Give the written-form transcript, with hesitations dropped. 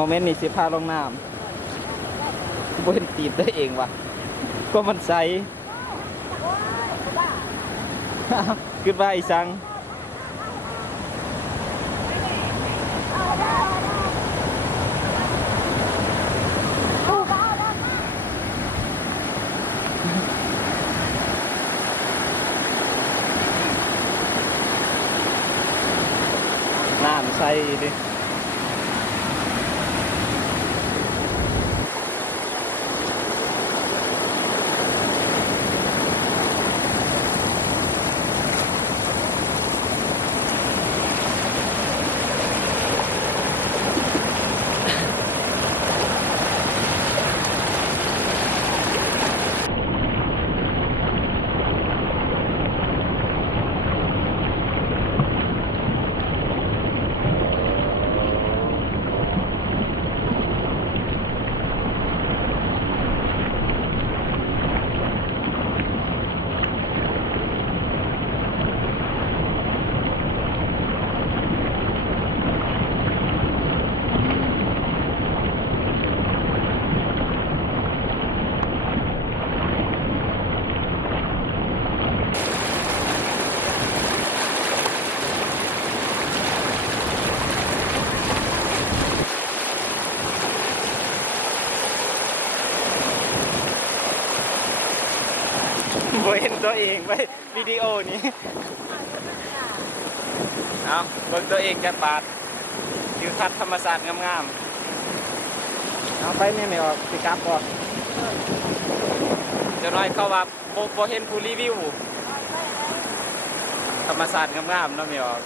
โมเมนต์นี้สิพาลงน้ำบ่เห็นตีนตัวเองวะก็มันใสขึ้นมาอีสังน้ำใสดิ บ่เห็นตัวเองไปวิดีโอนี้เอาเบิ่งตัวเองจะปาดทิวทัศน์ธรรมศาสตร์งามๆเอาไปแม่ไม่ออกสิกลับก่อนจะน้อยเข้าว่าบ่เห็นผู้รีวิวธรรมศาสตร์งามๆเนาะไม่ออก